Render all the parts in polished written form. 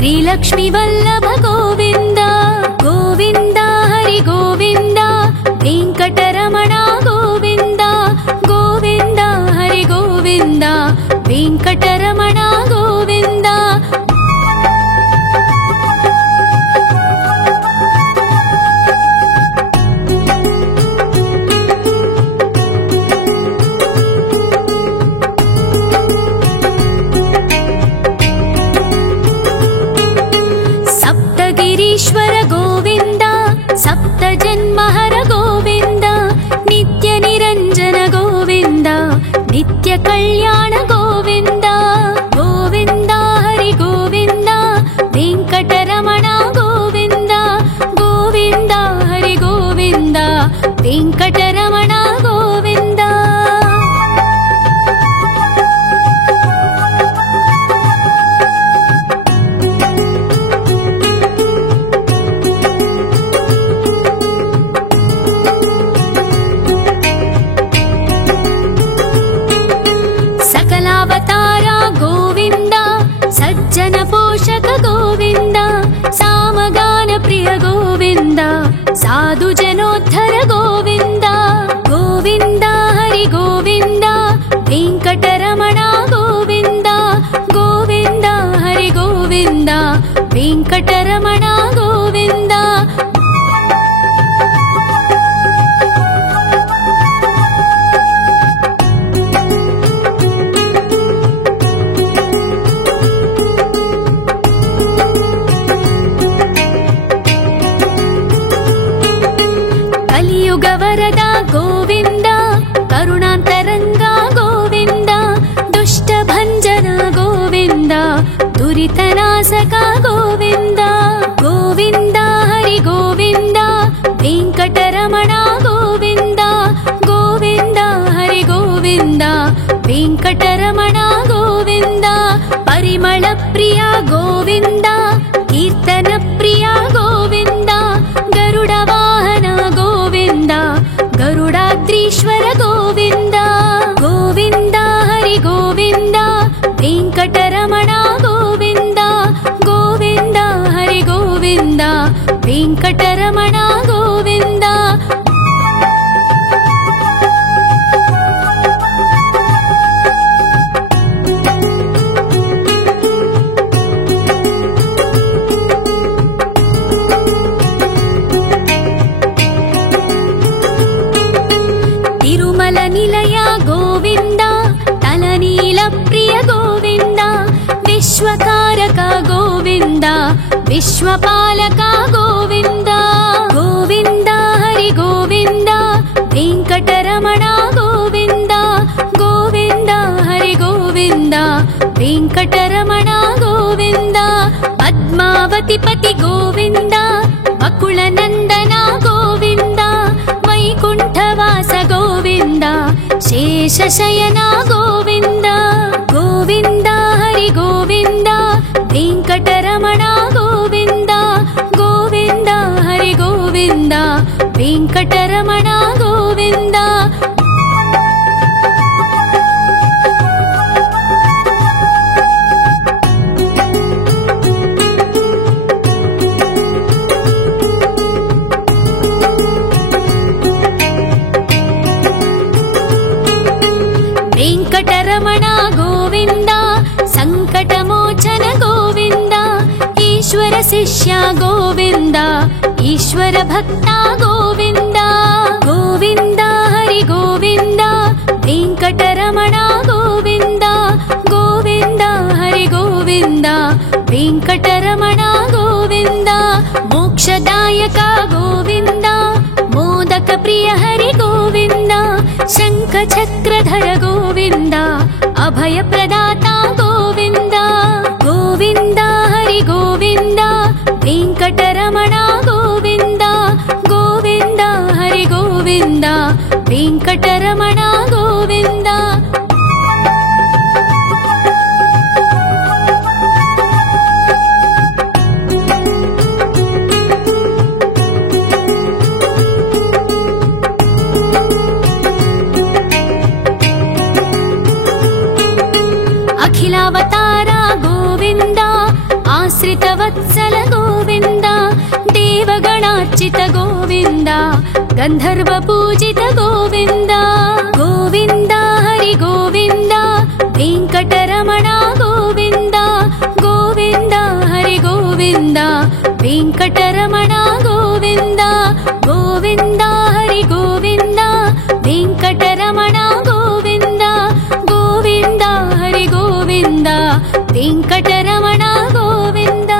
श्रीलक्ष्मी वल्लभ गोविन्द गोविन्द हरि गोविन्द वेङ्कटरमण गोविन्द गोविन्द हरि गोविन्द वेङ्कटरमण गोविन्द सप्तगिरीश्वर गोविन्द सप्तजन्महर गोविन्द नित्यनिरञ्जन गोविन्द नित्यकल्याण गोविन्द गोविन्द हरि गोविन्द वेङ्कटरमण गोविन्द गोविन्द हरि गोविन्द वेङ्कटरमण गोविन्द सकलावतारा गोविन्द सज्जन पोषक गोविन्द सामगान प्रिय गोविन्द साधु जनोद्धर गोविन्द गोविन्द हरि गोविन्द वेङ्कटरमण गोविन्द गोविन्द हरि गोविन्द वेङ्कटरमण गोविन्द कलियुग वरदा गोविन्द करुणान्तरङ्गा गोविन्द दुष्टभञ्जन गोविन्द दुरितनाशका गोविन्द गोविन्द हरि गोविन्द वेङ्कटरमण गोविन्द गोविन्द हरि गोविन्द वेङ्कटरमण गोविन्द परिमळ प्रिय गोविन्द कीर्तन प्रिय गोविन्द गरुड वाहन गोविन्द गरुडाद्रीश्वर गोविन्द गोविन्द हरि गोविन्द वेङ्कटरमण गोविन्द गोविन्द हरि गोविन्द वेङ्कटरमण गोविन्द तिरुमल निलय गोविन्द तलनील प्रिय गोविन्द विश्वकारक गोविन्द विश्वपालक गोविन्द गोविन्द हरि गोविन्द वेङ्कटरमण गोविन्द गोविन्द हरि गोविन्द वेङ्कटरमण गोविन्द पद्मावती पति गोविन्द वकुलनन्दन गोविन्द वैकुण्ठवास गोविन्द शेषशयन गोविन्द गोविन्द हरि गोविन्द वेङ्कटरमण गोविन्द गोविन्द हरि गोविन्द वेङ्कटरमण गोविन्द वेङ्कटरमण गोविन्द सङ्कटमोचन गोविन्द ईश्वर शिष्य गोविन्द ईश्वर भक्त गोविन्द गोविन्द हरि गोविन्द वेङ्कटरमण गोविन्द गोविन्द हरि गोविन्द वेङ्कटरमण गोविन्द मोक्षदायक गोविन्द मोदक प्रिय हरि गोविन्द शङ्ख चक्रधर गोविन्द अभय प्रदाता गोविन्द गोविन्द हरि गोविन्द वेङ्कटरमण गोविन्द गोविन्द हरि गोविन्द वेङ्कटरमण गोविन्द ಆಶ್ರಿತವತ್ಸಲ ಗೋವಿಂದ ದೇವಗಣಾರ್ಚಿತ ಗೋವಿಂದ ಗಂಧರ್ವ ಪೂಜಿತ ಗೋವಿಂದ ಗೋವಿಂದ ಹರಿ ಗೋವಿಂದ ವೆಂಕಟರಮಣ ಗೋವಿಂದ ಗೋವಿಂದ ಹರಿ ಗೋವಿಂದ ವೆಂಕಟರಮಣ ಗೋವಿಂದ ಗೋವಿಂದ ಹರಿ ಗೋವಿಂದ ವೆಂಕಟರಮಣ ಗೋವಿಂದ ಗೋವಿಂದ ಹರಿ ಗೋವಿಂದ ವೆಂಕಟರಮಣ ಗೋವಿಂದ.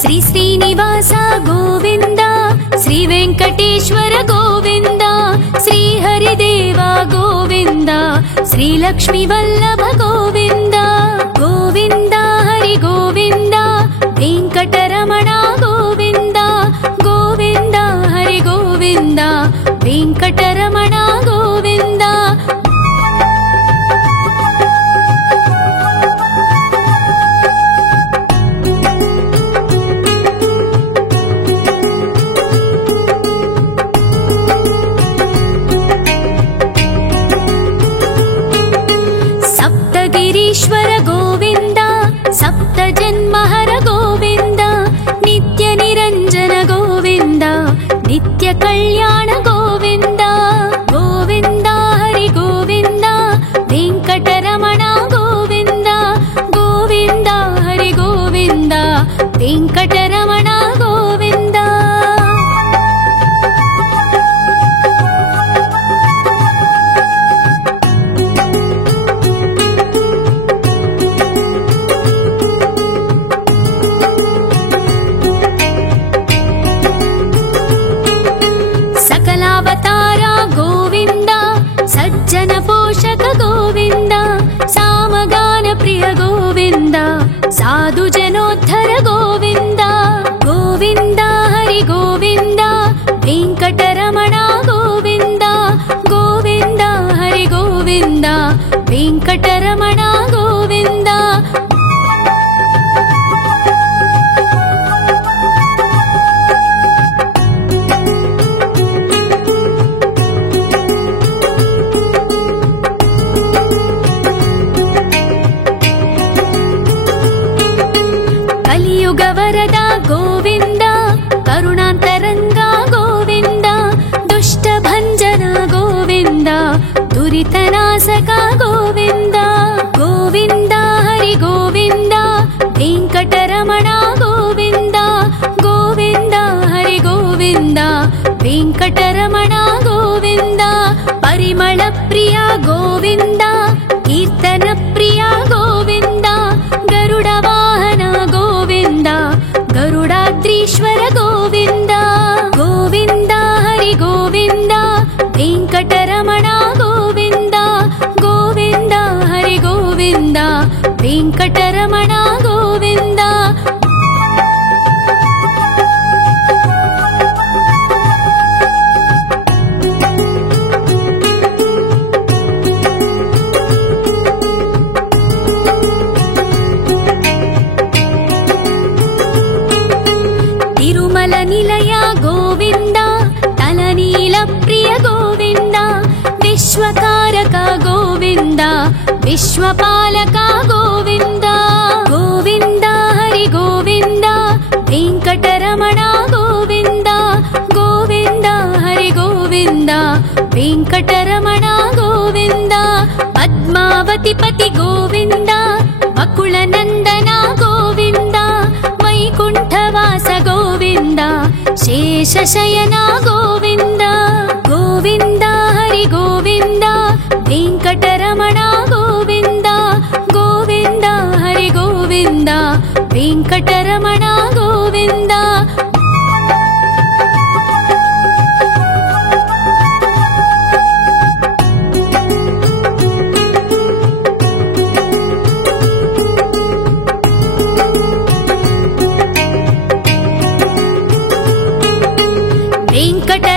ಶ್ರೀ ಶ್ರೀನಿವಾಸ ಗೋವಿಂದ ಶ್ರೀ ವೆಂಕಟೇಶ್ವರ ಗೋವಿಂದ ಶ್ರೀ ಹರಿದೇವ ಗೋವಿಂದ ಶ್ರೀ ಲಕ್ಷ್ಮೀ ವಲ್ಲಭ ಗೋವಿಂದ ಗೋವಿಂದ ಹರಿ ಗೋವಿಂದ ವೆಂಕಟರಮಣ ಗೋವಿಂದ ಗೋವಿಂದ ಹರಿ ಗೋವಿಂದ ವೆಂಕಟರಮಣ ಗೋವಿಂದ. ಸಪ್ತಗಿರೀಶ್ವರ ಗೋವಿಂದ ಸಪ್ತ ಜನ್ಮಹರ ಗೋವಿಂದ ನಿತ್ಯ ನಿರಂಜನ ಗೋವಿಂದ ನಿತ್ಯ ಕಲ್ಯಾಣ ಗೋವಿಂದ ಗೋವಿಂದ ಹರಿ ಗೋವಿಂದ ವೆಂಕಟರಮಣ ಗೋವಿಂದ ಗೋವಿಂದ ಹರಿ ಗೋವಿಂದ ವೆಂಕಟರಮಣ ಗೋವಿಂದ. सकलावतार गोविंद सज्जन पोषक गोविंद सामगान प्रिय गोविंद साधु जनोद्धर गोविंद गोविंद हरि गोविंद वेंकटरमण गोविंद गोविंद हरि गोविंद वेंकटरमण गोविंद. ಕಲಿಯುಗ ವರದ ಗೋವಿಂದ ಕರುಣಾಂತರಂಗ ಗೋವಿಂದ ದುಷ್ಟ ಭಂಜನ ಗೋವಿಂದ ದುರಿತನಾಶಕ ಗೋವಿಂದ ಗೋವಿಂದ ಹರಿ ಗೋವಿಂದ ವೆಂಕಟರಮಣ ಗೋವಿಂದ ಗೋವಿಂದ ಹರಿ ಗೋವಿಂದ ವೆಂಕಟರಮಣ ಗೋವಿಂದ. ಪರಿಮಳ ಪ್ರಿಯ ಗೋವಿಂದ ಕೀರ್ತನ ಪ್ರಿಯ ಗೋವಿಂದ ಗರುಡ ವಾಹನ ಗೋವಿಂದ ಗರುಡಾದ್ರೀಶ್ವರ ಗೋವಿಂದ ಗೋವಿಂದ ಹರಿ ಗೋವಿಂದ ವೆಂಕಟರಮಣ ಗೋವಿಂದ ಗೋವಿಂದ ಹರಿ ಗೋವಿಂದ ವೆಂಕಟರಮಣ ಗೋವಿಂದ. ತಿರುಮಲ ನಿಲಯ ಗೋವಿಂದ ತಲನೀಲ ಪ್ರಿಯ ಗೋವಿಂದ ವಿಶ್ವಕಾರಕ ಗೋವಿಂದ ವಿಶ್ವಪಾಲಕ ಗೋವಿಂದ ಗೋವಿಂದ ಹರಿ ಗೋವಿಂದ ವೆಂಕಟರಮಣ ಗೋವಿಂದ ಗೋವಿಂದ ಹರಿ ಗೋವಿಂದ ವೆಂಕಟರಮಣ ಗೋವಿಂದ. ಪದ್ಮಾವತಿ ಪತಿ ಗೋವಿಂದ ವಕುಳ ನಂದನ ಗೋವಿಂದ ವೈಕುಂಠವಾಸ ಗೋವಿಂದ ಶೇಷಶಯನ ಗೋವಿಂದ ಗೋವಿಂದ ಹರಿ ಗೋವಿಂದ ವೆಂಕಟರಮಣ ಗೋವಿಂದ ಗೋವಿಂದ ಹರಿ ಗೋವಿಂದ ವೆಂಕಟರಮಣ ಗೋವಿಂದ.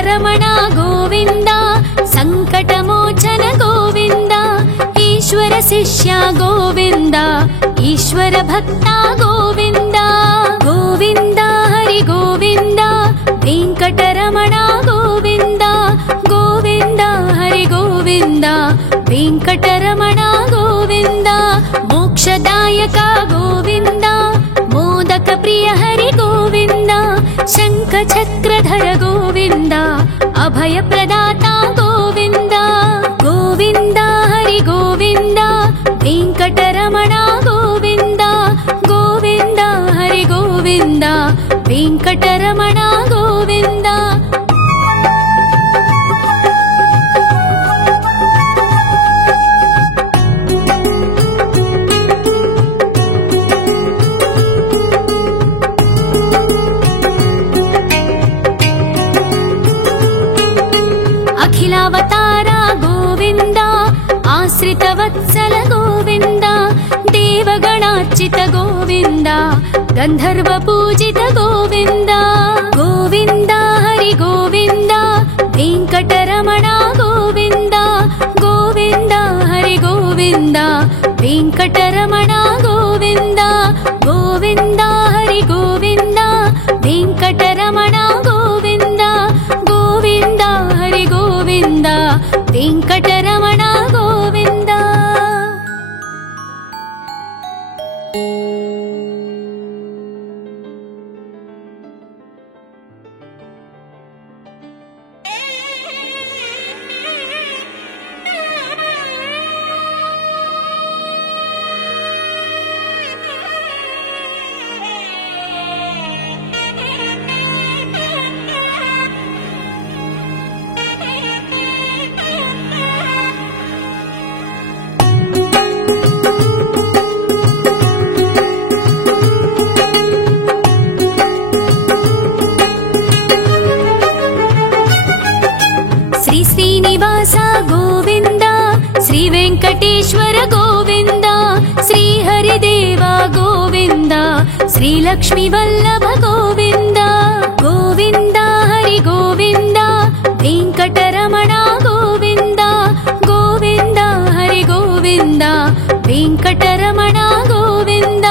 వెంకటరమణ గోవింద సంకటమోచన గోవింద ఈశ్వర శిష్య గోవింద ఈశ్వర భక్త గోవింద గోవింద హరి గోవింద వెంకటరమణ గోవింద గోవింద హరి గోవింద వెంకటరమణ గోవింద మోక్షదాయక గోవింద మోదక ప్రియ హరి గోవింద శంఖ చక్రధర గోవింద అభయ ప్రదాత గోవింద గోవింద హరి గోవింద వెంకటరమణ గోవింద గోవింద హరి గోవింద వెంకటరమణ గోవింద అఖిలావతార గోవింద ఆశ్రితవత్సల గోవింద దేవగణార్చిత గోవింద గంధర్వ పూజిత గోవింద గోవింద హరి గోవింద వెంకటరమణ గోవింద గోవింద హరి గోవింద వెంకటరమణ గోవింద గోవింద హరి గోవింద వెంకటరమణ గోవింద గోవింద హరి గోవింద వెంకటరమణ గోవింద శ్రీ శ్రీనివాస గోవింద శ్రీ వెంకటేశ్వర గోవింద శ్రీ హరిదేవ గోవింద శ్రీ లక్ష్మీ వల్లభ గోవింద గోవింద హరి గోవింద వెంకటరమణ గోవింద గోవింద హరి గోవింద వెంకటరమణ గోవింద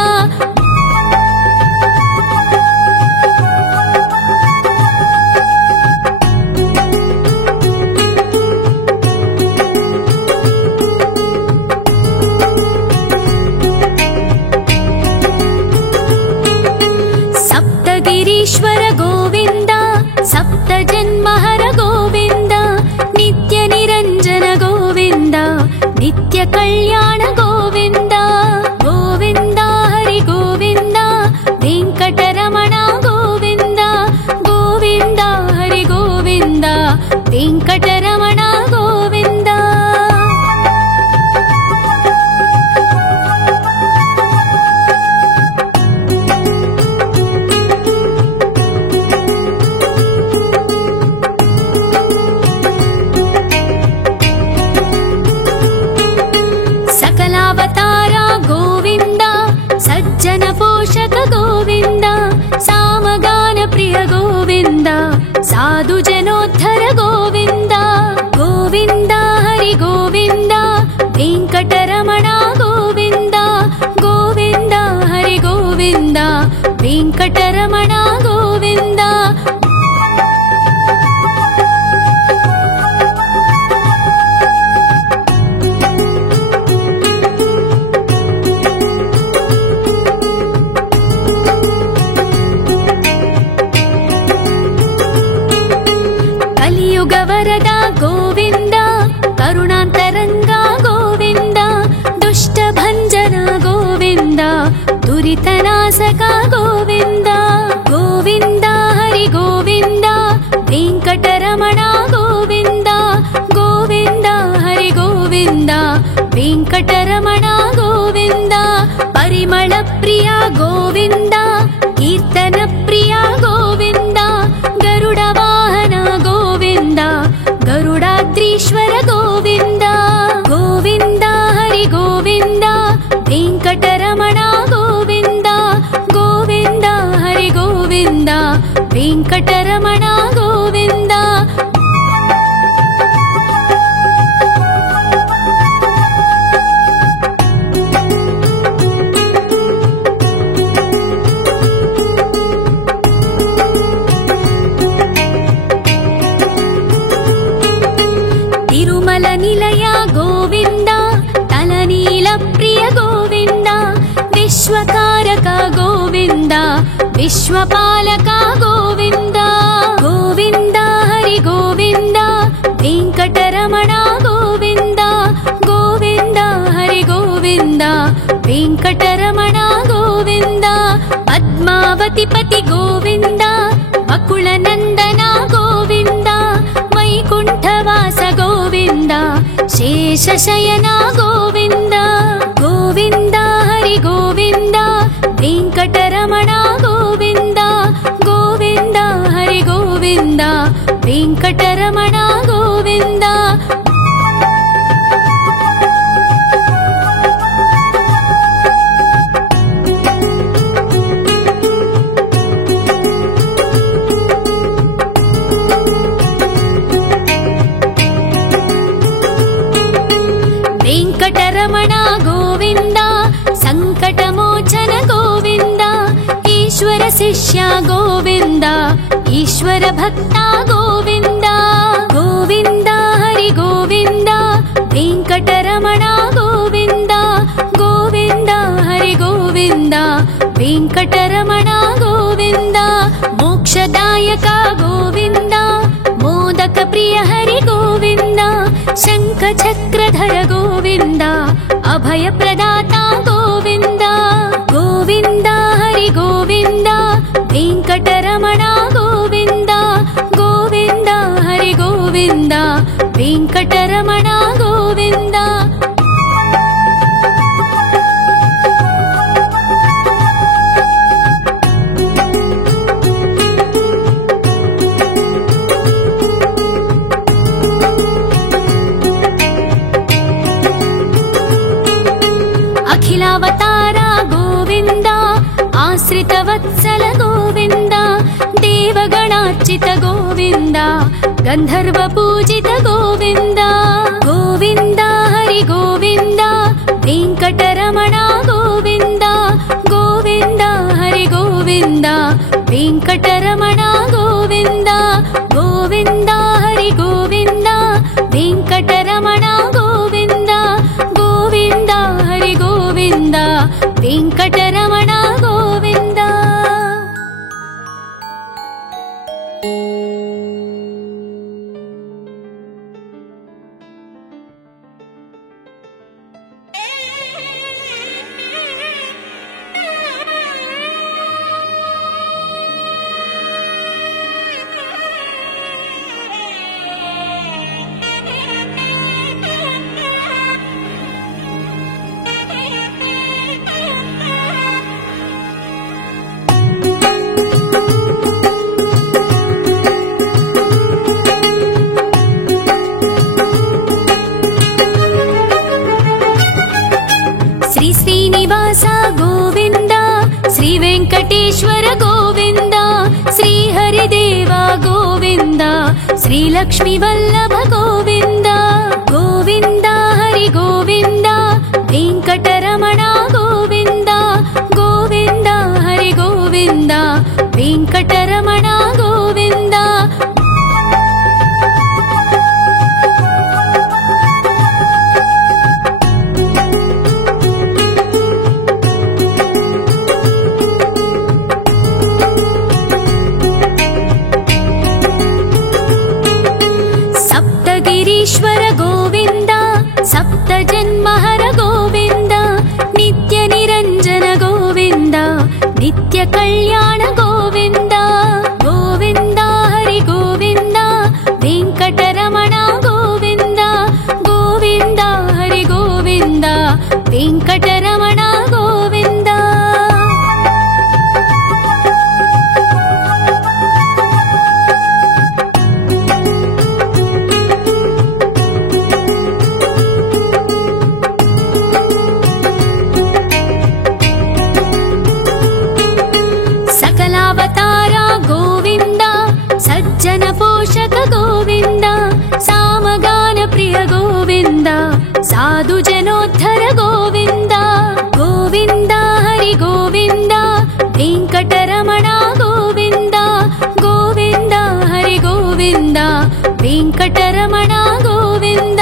సప్తగిరీశ్వర గోవింద సప్త జన్మహర గోవింద నిత్య నిరంజన గోవింద నిత్య కళ్యాణ గోవింద గోవింద హరి గోవింద వెంకటరమణ గోవింద గోవింద హరి గోవింద వెంకటరమణ గోవింద సకలావతార గోవింద సజ్జన పోషక గోవింద సామగాన ప్రియ గోవింద సాధు జనోద్ధర గోవింద గోవింద హరి గోవింద వెంకటరమణ గోవింద గోవింద హరి గోవింద వెంకటరమణ గోవింద కలియుగ వరద గోవింద కరుణాంతరంగ గోవింద దుష్ట భంజన గోవింద దురితనాశక గోవింద గోవింద హరి గోవింద వెంకటరమణ గోవింద గోవింద హరి గోవింద వెంకటరమణ గోవింద పరిమళ ప్రియ గోవింద కీర్తన ప్రియ గోవింద గరుడ వాహన గోవింద గరుడాద్రీశ్వర గోవింద గోవింద హరి గోవింద వెంకటరమణ గోవింద గోవింద హరి గోవింద వెంకటరమణ గోవింద ನಿಲಯ ಗೋವಿಂದ ತಲನೀಲ ಪ್ರಿಯ ಗೋವಿಂದ ವಿಶ್ವಕಾರಕ ಗೋವಿಂದ ವಿಶ್ವಪಾಲಕ ಗೋವಿಂದ ಗೋವಿಂದ ಹರಿ ಗೋವಿಂದ ವೆಂಕಟರಮಣ ಗೋವಿಂದ ಗೋವಿಂದ ಹರಿ ಗೋವಿಂದ ವೆಂಕಟರಮಣ ಗೋವಿಂದ ಪದ್ಮಾವತಿ ಪತಿ ಗೋವಿಂದ ಅಕುಳ ನಂದನ ಗೋವಿಂದ ವೈಕುಂಠವಾಸ ಗೋವಿಂದ ಶೇಷಶಯನ ಗೋವಿಂದ ಗೋವಿಂದ ಹರಿ ಗೋವಿಂದ ವೆಂಕಟರಮಣ ಗೋವಿಂದ ಗೋವಿಂದ ಹರಿ ಗೋವಿಂದ ವೆಂಕಟರಮಣ ಗೋವಿಂದ ವೆಂಕಟರಮಣ ಗೋವಿಂದ ಸಂಕಟಮೋಚನ ಗೋವಿಂದ ಈಶ್ವರ ಶಿಷ್ಯ ಗೋವಿಂದ ಈಶ್ವರ ಭಕ್ತ ಗೋವಿಂದ ಗೋವಿಂದ ಹರಿ ಗೋವಿಂದ ವೆಂಕಟರಮಣ ಗೋವಿಂದ ಗೋವಿಂದ ಹರಿ ಗೋವಿಂದ ವೆಂಕಟರಮಣ ಗೋವಿಂದ ಮೋಕ್ಷದಾಯಕ ಗೋವಿಂದ ಮೋದಕ ಪ್ರಿಯ ಹರಿ ಗೋವಿಂದ ಶಂಖ ಚಕ್ರಧರ ಗೋವಿಂದ ಅಭಯ ಪ್ರದಾತ ಗೋವಿಂದ ಗೋವಿಂದ ಹರಿ ಗೋವಿಂದ ವೆಂಕಟರಮಣ ಗೋವಿಂದ ಗೋವಿಂದ ಹರಿ ಗೋವಿಂದ ವೆಂಕಟರಮಣ ಗೋವಿಂದ ಅಖಿಲಾವತಾರ ಗೋವಿಂದ ಆಶ್ರಿತ ವತ್ಸಲ ಗೋವಿಂದ ದೇವಗಣಾರ್ಚಿತ ಗೋವಿಂದ ಗಂಧರ್ವ ಪೂಜಿತ ಗೋವಿಂದ ಗೋವಿಂದ ಹರಿ ಗೋವಿಂದ ವೆಂಕಟರಮಣ ಗೋವಿಂದ ಗೋವಿಂದ ಹರಿ ಗೋವಿಂದ ವೆಂಕಟರಮಣ ಗೋವಿಂದ ಗೋವಿಂದ ಹರಿ ಗೋವಿಂದ ವೆಂಕಟರಮಣ ಗೋವಿಂದ ಗೋವಿಂದ ಹರಿ ಗೋವಿಂದ ವೆಂಕಟರಮಣ ಗೋವಿಂದ ಶ್ರೀ ಶ್ರೀನಿವಾಸ ಗೋವಿಂದ ಶ್ರೀ ವೆಂಕಟೇಶ್ವರ ಗೋವಿಂದ ಶ್ರೀ ಹರಿದೇವ ಗೋವಿಂದ ಶ್ರೀ ಲಕ್ಷ್ಮೀ ವಲ್ಲಭ ಗೋವಿಂದ ಗೋವಿಂದ ಹರಿ ಗೋವಿಂದ ವೆಂಕಟರಮಣ ಗೋವಿಂದ ಗೋವಿಂದ ಹರಿ ಗೋವಿಂದ ವೆಂಕಟರಮಣ ಗೋವಿಂದ ಸಪ್ತಗಿರೀಶ್ವರ ಗೋವಿಂದ ಸಪ್ತ ಜನ್ಮಹರ ಗೋವಿಂದ ನಿತ್ಯ ನಿರಂಜನ ಗೋವಿಂದ ನಿತ್ಯ ಕಲ್ಯಾಣ ಗೋವಿಂದ ಗೋವಿಂದ ಹರಿ ಗೋವಿಂದ ವೆಂಕಟರಮಣ ಗೋವಿಂದ ಗೋವಿಂದ ಹರಿ ಗೋವಿಂದ ವೆಂಕಟರಮಣ ಗೋವಿಂದ सकलावतार गोविंद सज्जन पोषक गोविंद सामगान प्रिय गोविंद साधु जनोद्धर गोविंद गोविंद हरि गोविंद वेंकटरमण गोविंद गोविंद हरि गोविंद वेंकटरमण गोविंद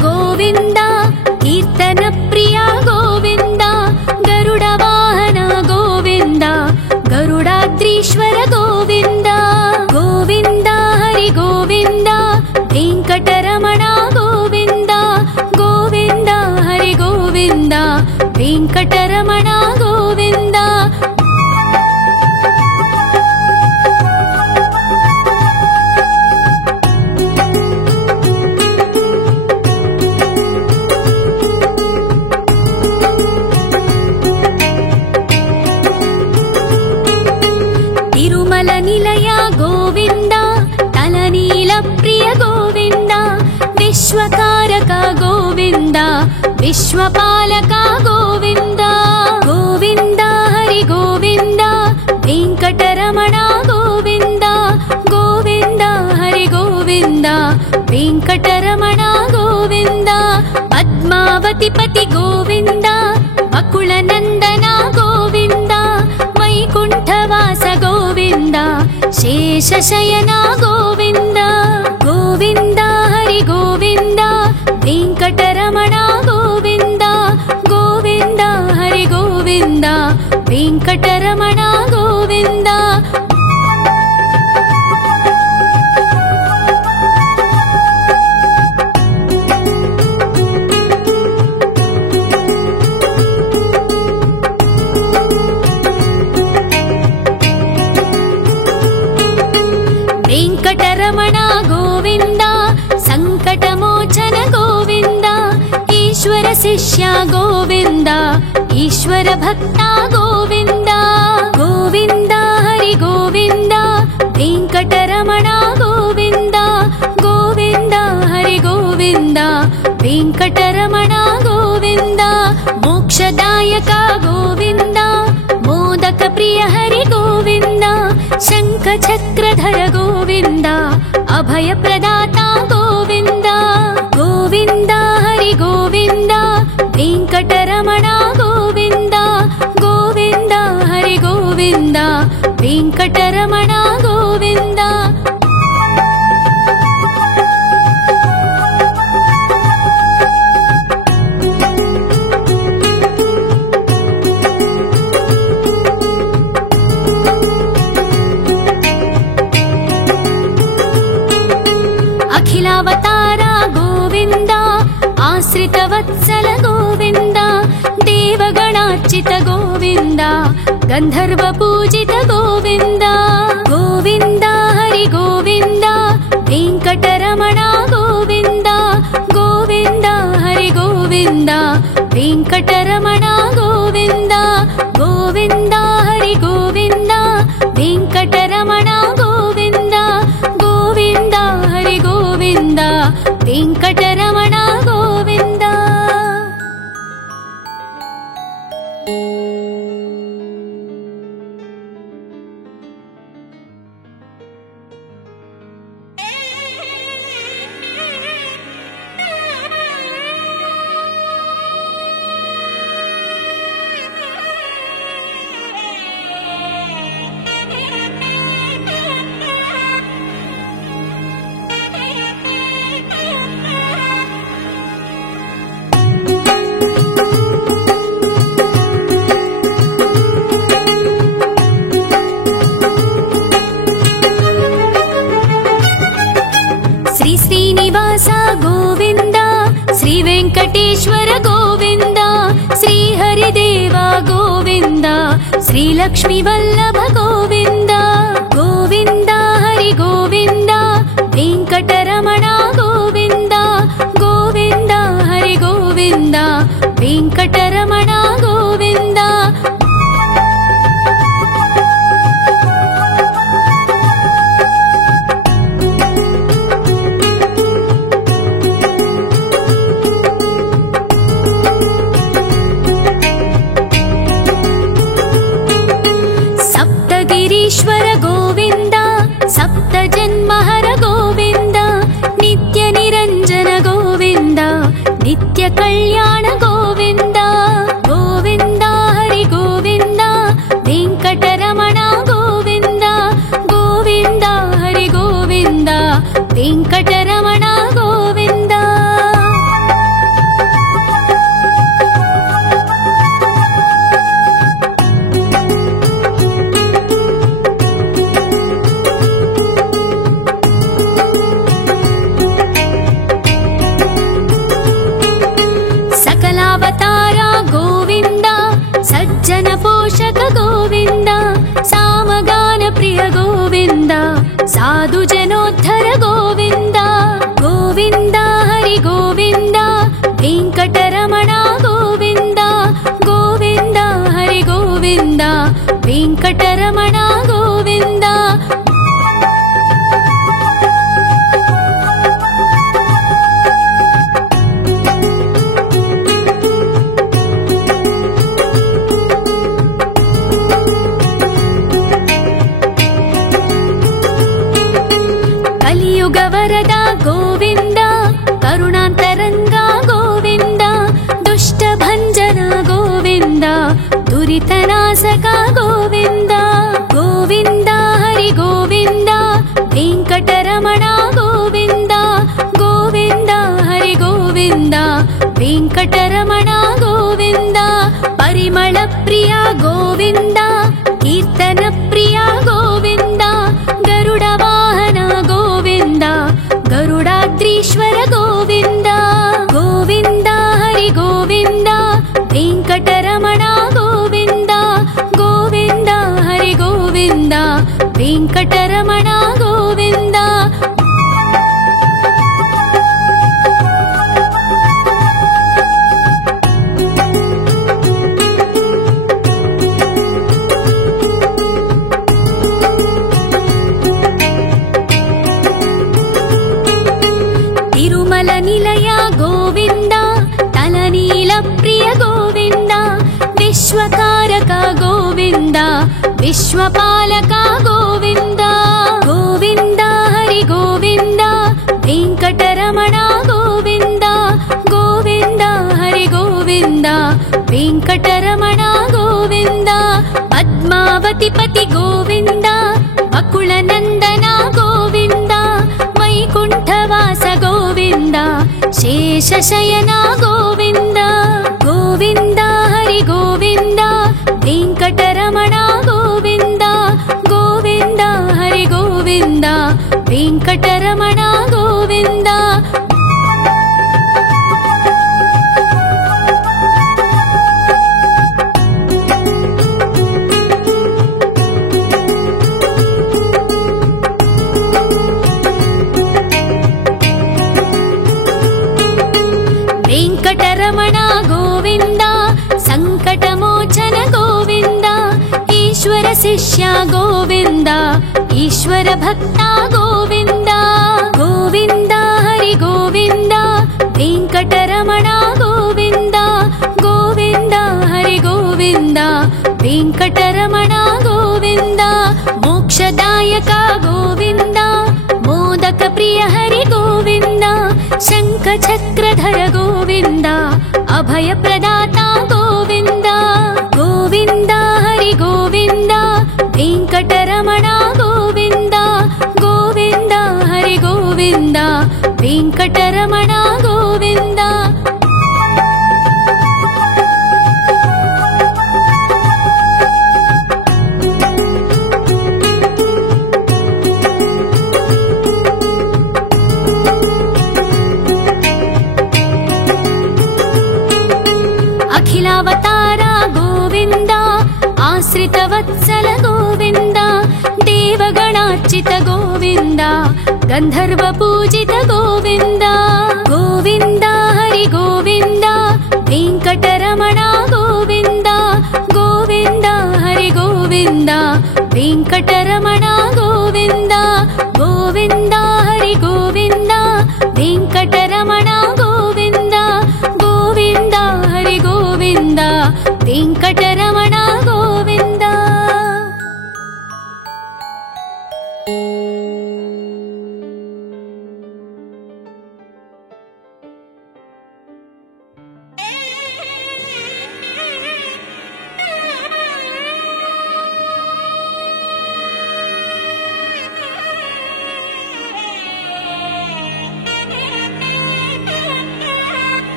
ಗೋವಿಂದ ಕೀರ್ತನ ಪ್ರಿಯ ಗೋವಿಂದ ಗರುಡ ವಾಹನ ಗೋವಿಂದ ಗರುಡಾದ್ರೀಶ್ವರ ಗೋವಿಂದ ಗೋವಿಂದ ಹರಿ ಗೋವಿಂದ ವೆಂಕಟರಮಣ ಗೋವಿಂದ ಗೋವಿಂದ ಹರಿ ಗೋವಿಂದ ವೆಂಕಟರಮಣ ಗೋವಿಂದ ತಿರುಮಲ ನಿಲಯ ಗೋವಿಂದ ತಲನೀಲ ಪ್ರಿಯ ಗೋವಿಂದ ವಿಶ್ವಕಾರಕ ಗೋವಿಂದ ವಿಶ್ವಪಾಲಕ ಗೋವಿಂದ ಗೋವಿಂದ ಹರಿ ಗೋವಿಂದ ವೆಂಕಟರಮಣ ಗೋವಿಂದ ಗೋವಿಂದ ಹರಿ ಗೋವಿಂದ ವೆಂಕಟರಮಣ ಗೋವಿಂದ ಪದ್ಮಾವತಿ ಪತಿ ಗೋವಿಂದ ಅಕುಳ ನಂದನ ಗೋವಿಂದ ವೈಕುಂಠವಾಸ ಗೋವಿಂದ ಶೇಷಶಯನ ಗೋವಿಂದ ಗೋವಿಂದ ಹರಿ ಗೋವಿಂದ ವೆಂಕಟರಮಣ ಗೋವಿಂದ ಗೋವಿಂದ ಹರಿ ಗೋವಿಂದ ವೆಂಕಟರಮಣ ಗೋವಿಂದ ವೆಂಕಟರಮಣ ಗೋವಿಂದ ಸಂಕಟಮೋಚನ ಗೋವಿಂದ ಈಶ್ವರ ಶಿಷ್ಯ ಗೋವಿಂದ ಈಶ್ವರ ಭಕ್ತ ಗೋವಿಂದ ಗೋವಿಂದ ಹರಿ ಗೋವಿಂದ ವೆಂಕಟರಮಣ ಗೋವಿಂದ ಗೋವಿಂದ ಹರಿ ಗೋವಿಂದ ವೆಂಕಟರಮಣ ಗೋವಿಂದ ಮೋಕ್ಷದಾಯಕ ಗೋವಿಂದ ಮೋದಕ ಪ್ರಿಯ ಹರಿ ಗೋವಿಂದ ಶಂಖ ಚಕ್ರಧರ ಗೋವಿಂದ ಅಭಯ ಪ್ರದಾತ ಗೋವಿಂದ ಗೋವಿಂದ ಹರಿ ಗೋವಿಂದ ವೆಂಕಟರಮಣ ಗೋವಿಂದ ಗೋವಿಂದ ಹರಿ ಗೋವಿಂದ ವೆಂಕಟರಮಣ ಗೋವಿಂದ ಅಖಿಲಾವತಾರ ಗೋವಿಂದ ಆಶ್ರಿತ ವತ್ಸಲ ಗೋವಿಂದ ದೇವಗಣಾರ್ಚಿತ ಗೋವಿಂದ ಗಂಧರ್ವ ಪೂಜಿತ ಗೋವಿಂದ ಗೋವಿಂದ ಹರಿ ಗೋವಿಂದ ವೆಂಕಟರಮಣ ಗೋವಿಂದ ಗೋವಿಂದ ಹರಿ ಗೋವಿಂದ ವೆಂಕಟರಮಣ ಗೋವಿಂದ ಗೋವಿಂದ ಹರಿ ಗೋವಿಂದ ವೆಂಕಟರಮಣ ಗೋವಿಂದ ಗೋವಿಂದ ಹರಿ ಗೋವಿಂದ ವೆಂಕಟರಮಣ ಗೋವಿಂದ ಶ್ರೀ ಶ್ರೀನಿವಾಸ ಗೋವಿಂದ ಶ್ರೀ ವೆಂಕಟೇಶ್ವರ ಗೋವಿಂದ ಶ್ರೀ ಹರಿದೇವ ಗೋವಿಂದ ಶ್ರೀ ಲಕ್ಷ್ಮೀ ವಲ್ಲಭ ಗೋವಿಂದ ಗೋವಿಂದ ಹರಿ ಗೋವಿಂದ ವೆಂಕಟರಮಣ ಗೋವಿಂದ ಗೋವಿಂದ ಹರಿ ಗೋವಿಂದ ವೆಂಕಟರಮಣ ಗೋವಿಂದ ಸಪ್ತಗಿರೀಶ್ವರ ಗೋವಿಂದ ಸಪ್ತ ಜನ್ಮಹರ ಗೋವಿಂದ ನಿತ್ಯ ನಿರಂಜನ ಗೋವಿಂದ ನಿತ್ಯ ಕಲ್ಯಾಣ ಗೋವಿಂದ ಗೋವಿಂದ ಹರಿ ಗೋವಿಂದ ವೆಂಕಟರಮಣ ಗೋವಿಂದ ಗೋವಿಂದ ಹರಿ ಗೋವಿಂದ ವೆಂಕಟರಮಣ ಗೋವಿಂದ ವೆಂಕಟರಮಣ ಗೋವಿಂದ. ಪರಿಮಳ ಪ್ರಿಯ ಗೋವಿಂದ, ಕೀರ್ತನ ಪ್ರಿಯ ಗೋವಿಂದ. ಗರುಡ ವಾಹನ ಗೋವಿಂದ, ಗರುಡಾದ್ರೀಶ್ವರ ಗೋವಿಂದ. ಗೋವಿಂದ ಹರಿ ಗೋವಿಂದ, ವೆಂಕಟರಮಣ ಗೋವಿಂದ. ಗೋವಿಂದ ಹರಿ ಗೋವಿಂದ, ವೆಂಕಟರಮಣ ಗೋವಿಂದ. ತಿರುಮಲ ನಿಲಯ ಗೋವಿಂದ, ತಲನೀಲ ಪ್ರಿಯ ಗೋವಿಂದ. ವಿಶ್ವಕಾರಕ ಗೋವಿಂದ, ವಿಶ್ವಪಾಲಕ ಗೋವಿಂದ. ಗೋವಿಂದ ಹರಿ ಗೋವಿಂದ, ವೆಂಕಟರಮಣ ಗೋವಿಂದ. ಗೋವಿಂದ ಹರಿ ಗೋವಿಂದ, ವೆಂಕಟರಮಣ ಗೋವಿಂದ. ಪದ್ಮಾವತಿ ಪತಿ ಗೋವಿಂದ, ಅಕುಳ ನಂದನ ಗೋವಿಂದ. ವೈಕುಂಠವಾಸ ಗೋವಿಂದ, ಶೇಷಶಯನ ಗೋವಿಂದ. ಗೋವಿಂದ ಹರಿ ಗೋವಿಂದ, ವೆಂಕಟರಮಣ ಗೋವಿಂದ. ಗೋವಿಂದ ಹರಿ ಗೋವಿಂದ, ವೆಂಕಟರಮಣ ಗೋವಿಂದ. ವೆಂಕಟರಮಣ ಗೋವಿಂದ, ಸಂಕಟಮೋಚನ ಗೋವಿಂದ. ಈಶ್ವರ ಶಿಷ್ಯ ಗೋವಿಂದ, ಈಶ್ವರ ಭಕ್ತ ಗೋವಿಂದ. ಗೋವಿಂದ ಹರಿ ಗೋವಿಂದ, ವೆಂಕಟರಮಣ ಗೋವಿಂದ. ಗೋವಿಂದ ಹರಿ ಗೋವಿಂದ, ವೆಂಕಟರಮಣ ಗೋವಿಂದ. ಮೋಕ್ಷದಾಯಕ ಗೋವಿಂದ, ಮೋದಕ ಪ್ರಿಯ ಹರಿ ಗೋವಿಂದ. ಶಂಖ ಚಕ್ರಧರ ಗೋವಿಂದ, ಅಭಯ ಪ್ರದಾತ ಗೋವಿಂದ. ಗೋವಿಂದ ಹರಿ ಗೋವಿಂದ, ವೆಂಕಟರಮಣ ಗೋವಿಂದ. ಗೋವಿಂದ ಹರಿ ಗೋವಿಂದ, ವೆಂಕಟರಮಣ ಗೋವಿಂದ. ಅಖಿಲಾವತಾರ ಗೋವಿಂದ, ಆಶ್ರಿತ ವತ್ಸಲ ಗೋವಿಂದ. ದೇವಗಣಾರ್ಚಿತ ಗೋವಿಂದ, ಗಂಧರ್ವ ಪೂಜಿತ ಗೋವಿಂದ. ಗೋವಿಂದ ಹರಿ ಗೋವಿಂದ, ವೆಂಕಟರಮಣ ಗೋವಿಂದ. ಗೋವಿಂದ ಹರಿ ಗೋವಿಂದ, ವೆಂಕಟರಮಣ ಗೋವಿಂದ. ಗೋವಿಂದ ಹರಿ ಗೋವಿಂದ, ವೆಂಕಟರಮಣ ಗೋವಿಂದ. ಗೋವಿಂದ ಹರಿ ಗೋವಿಂದ, ವೆಂಕಟರಮಣ ಗೋವಿಂದ.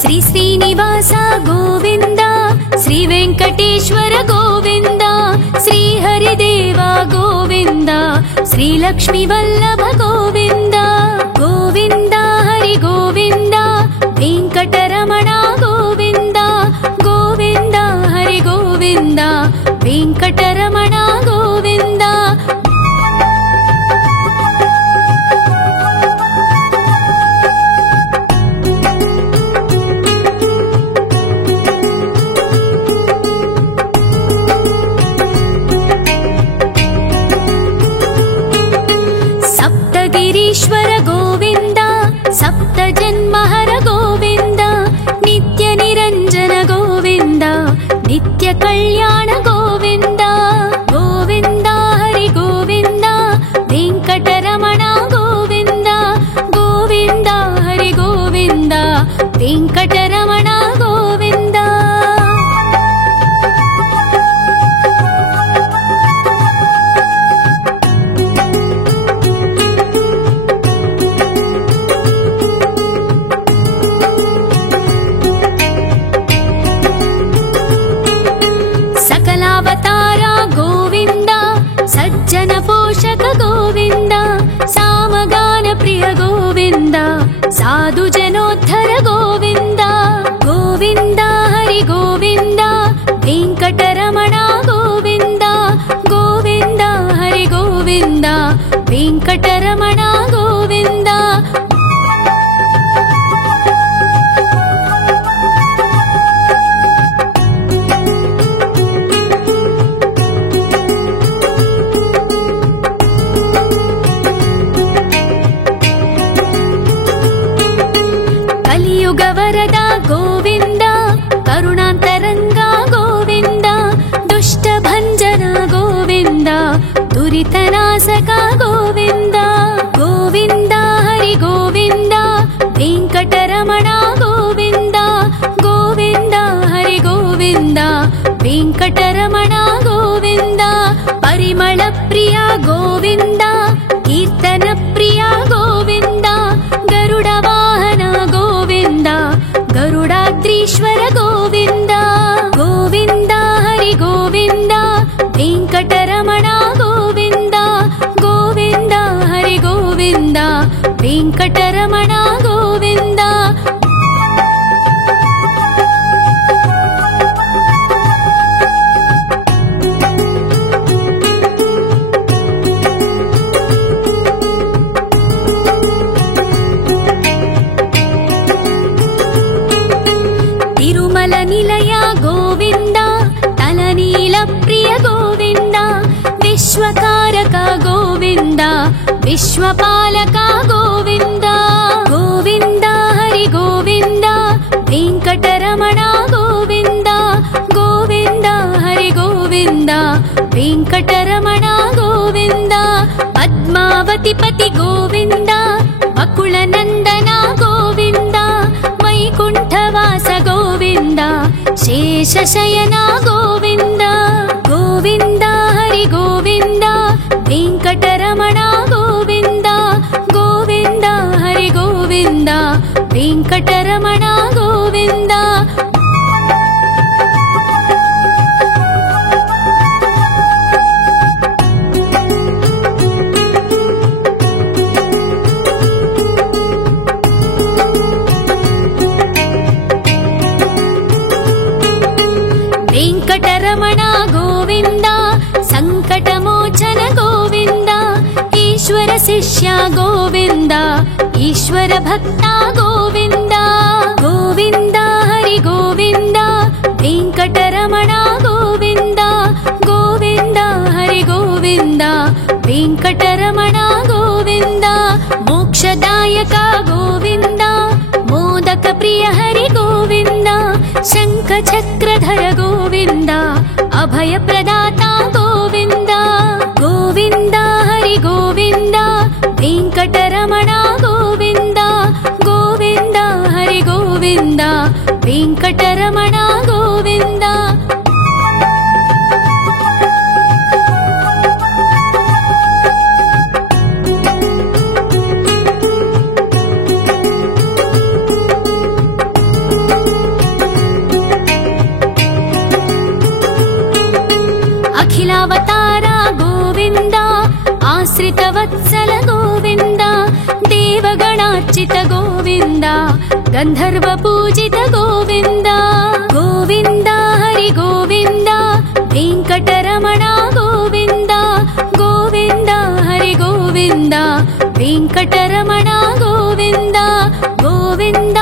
ಶ್ರೀ ಶ್ರೀನಿವಾಸ ಗೋವಿಂದ, ಶ್ರೀ ವೆಂಕಟೇಶ್ವರ ಗೋವಿಂದ. ಶ್ರೀ ಹರಿದೇವ ಗೋವಿಂದ, ಶ್ರೀ ಲಕ್ಷ್ಮೀ ವಲ್ಲಭ ಗೋವಿಂದ. ಗೋವಿಂದ ಹರಿ ಗೋವಿಂದ, ವೆಂಕಟರಮಣ ಗೋವಿಂದ. ಗೋವಿಂದ ಹರಿ ಗೋವಿಂದ, ವೆಂಕಟರಮಣ ಗೋವಿಂದ. ಸಪ್ತಗಿರೀಶ್ವರ ಗೋವಿಂದ, ವೆಂಕಟರಮಣ ಗೋವಿಂದ. ಸಕಲಾವತಾರ ಗೋವಿಂದ, ಸಜ್ಜನ ಪೋಷಕ ಗೋವಿಂದ, ಸಾಮಗಾನ ಪ್ರಿಯ ಗೋವಿಂದ, ಸಾಧು ಜನೋದ್ಧರ ಗೋವಿಂದ. ಗೋವಿಂದ ಹರಿ ಗೋವಿಂದ, ವೆಂಕಟರಮಣ ಗೋವಿಂದ. ಗೋವಿಂದ ಹರಿ ಗೋವಿಂದ, ವೆಂಕಟರಮಣ ಗೋವಿಂದ. ಕಲಿಯುಗ ವರದ ಗೋವಿಂದ, ಕರುಣಾಂತರಂಗ ಗೋವಿಂದ, ದುಷ್ಟ ಭಂಜನ ಗೋವಿಂದ, ದುರಿತನಾಶಕ ಗೋವಿಂದ. ಗೋವಿಂದ ಹರಿ ಗೋವಿಂದ, ವೆಂಕಟರಮಣ ಗೋವಿಂದ. ಗೋವಿಂದ ಹರಿ ಗೋವಿಂದ, ವೆಂಕಟರಮಣ ಗೋವಿಂದ. ಪರಿಮಳ ಪ್ರಿಯ ಗೋವಿಂದ, ಕೀರ್ತನ ಪ್ರಿಯ ಗೋವಿಂದ, ಗರುಡ ವಾಹನ ಗೋವಿಂದ, ಗರುಡಾದ್ರೀಶ್ವರ ಗೋವಿಂದ. ಗೋವಿಂದ ಹರಿ ಗೋವಿಂದ, ವೆಂಕಟರಮಣ ಗೋವಿಂದ. ಗೋವಿಂದ ಹರಿ ಗೋವಿಂದ, ವೆಂಕಟರಮಣ ಗೋವಿಂದ. ತಿರುಮಲ ನಿಲಯ ಗೋವಿಂದ, ತಲನೀಲ ಪ್ರಿಯ ಗೋವಿಂದ, ವಿಶ್ವಕಾರಕ ಗೋವಿಂದ, ವಿಶ್ವಪಾಲಕ ಗೋವಿಂದ. ಗೋವಿಂದ ಹರಿ ಗೋವಿಂದ, ವೆಂಕಟರಮಣ ಗೋವಿಂದ. ಗೋವಿಂದ ಹರಿ ಗೋವಿಂದ, ವೆಂಕಟರಮಣ ಗೋವಿಂದ. ಪದ್ಮಾವತಿ ಪತಿ ಗೋವಿಂದ, ಅಕುಳ ನಂದನ ಗೋವಿಂದ, ವೈಕುಂಠವಾಸ ಗೋವಿಂದ, ಶೇಷಶಯನ ಗೋವಿಂದ. ಗೋವಿಂದ ಹರಿ ಗೋವಿಂದ, ವೆಂಕಟರಮಣ ಗೋವಿಂದ. ಗೋವಿಂದ ಹರಿ ಗೋವಿಂದ, ವೆಂಕಟರಮಣ ಗೋವಿಂದ. ವೆಂಕಟರಮಣ ಗೋವಿಂದ, ಸಂಕಟಮೋಚನ ಗೋವಿಂದ, ಈಶ್ವರ ಶಿಷ್ಯ ಗೋವಿಂದ, ಈಶ್ವರ ಭಕ್ತ ಗೋವಿಂದ. ಗೋವಿಂದ ಹರಿ ಗೋವಿಂದ, ವೆಂಕಟರಮಣ ಗೋವಿಂದ. ಗೋವಿಂದ ಹರಿ ಗೋವಿಂದ, ವೆಂಕಟರಮಣ ಗೋವಿಂದ. ಮೋಕ್ಷದಾಯಕ ಗೋವಿಂದ, ಮೋದಕ ಪ್ರಿಯ ಹರಿ ಗೋವಿಂದ, ಶಂಖ ಚಕ್ರಧರ ಗೋವಿಂದ, ಅಭಯ ಪ್ರದಾತ ಗೋವಿಂದ. ಗೋವಿಂದ ಹರಿ ಗೋವಿಂದ, ವೆಂಕಟರಮಣ ಗೋವಿಂದ. ಗೋವಿಂದ ಹರಿ ಗೋವಿಂದ, ವೆಂಕಟರಮಣ ಗೋವಿಂದ. ಅಖಿಲಾವತಾರ ಗೋವಿಂದ, ಆಶ್ರಿತ ವತ್ಸಲ ಗೋವಿಂದ, ದೇವಗಣಾರ್ಚಿತ ಗೋವಿಂದ, ಗಂಧರ್ವ ಪೂಜಿತ ಗೋವಿಂದ. ಗೋವಿಂದ ಹರಿ ಗೋವಿಂದ, ವೆಂಕಟರಮಣ ಗೋವಿಂದ. ಗೋವಿಂದ ಹರಿ ಗೋವಿಂದ, ವೆಂಕಟರಮಣ ಗೋವಿಂದ. ಗೋವಿಂದ